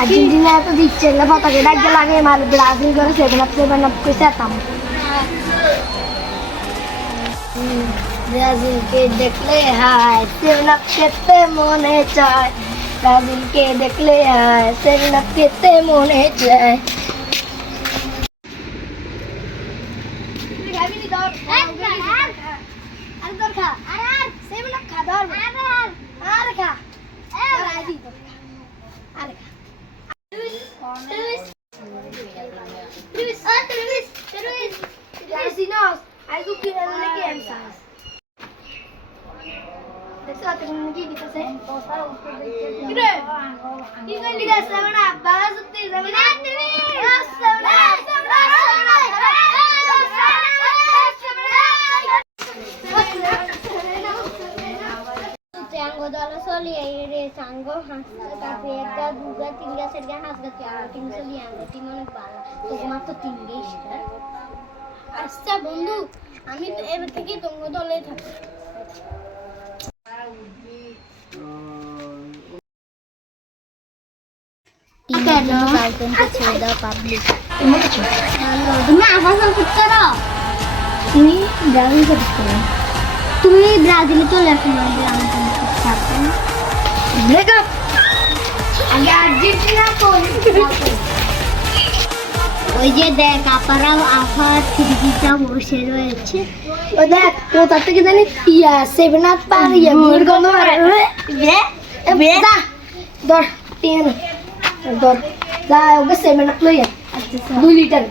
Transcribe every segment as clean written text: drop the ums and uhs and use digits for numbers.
Argentina তো দিচ্ছে না পতাকা ডাকে লাগে মার ব্রাজিল করে 7 আপ করে যেতাম ব্রাজিলকে দেখলে হায় 7 আপ খেতে মনে চায় ব্রাজিলকে দেখলে হায় 7 আপ খেতে মনে চায় আচ্ছা বন্ধু আমি তো এর থেকে তঙ্গ দলে থাকি তুমি ব্রাজিলে চলে আসো ওই যে দেখ আপারাও আফার খিড়কিটা বসে রয়েছে ওই দেখ কোথা থেকে জানি ইয়া 7 আপ পার ইয়া বিয়ের গন্ধ মারে ধর 10 ধর যা ওকে 7 আপ লইয়া 2 লিটার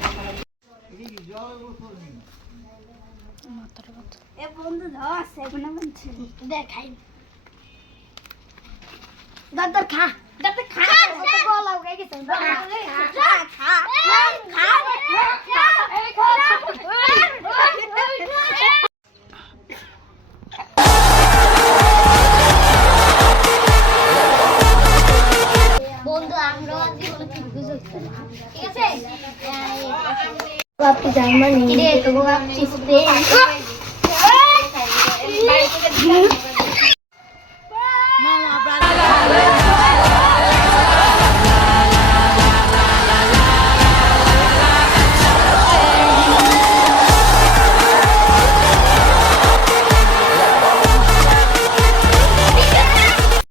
এ বন্ধু ধর 7 আপ দেখাই দাদা খা দাদা খা তো গলা উড়ে গেছে খা খা খা বন্ধু আমরা জীবনে ঠিক বুঝতে ঠিক আছে আপনি জার্মানি রে তো আপনি স্পেন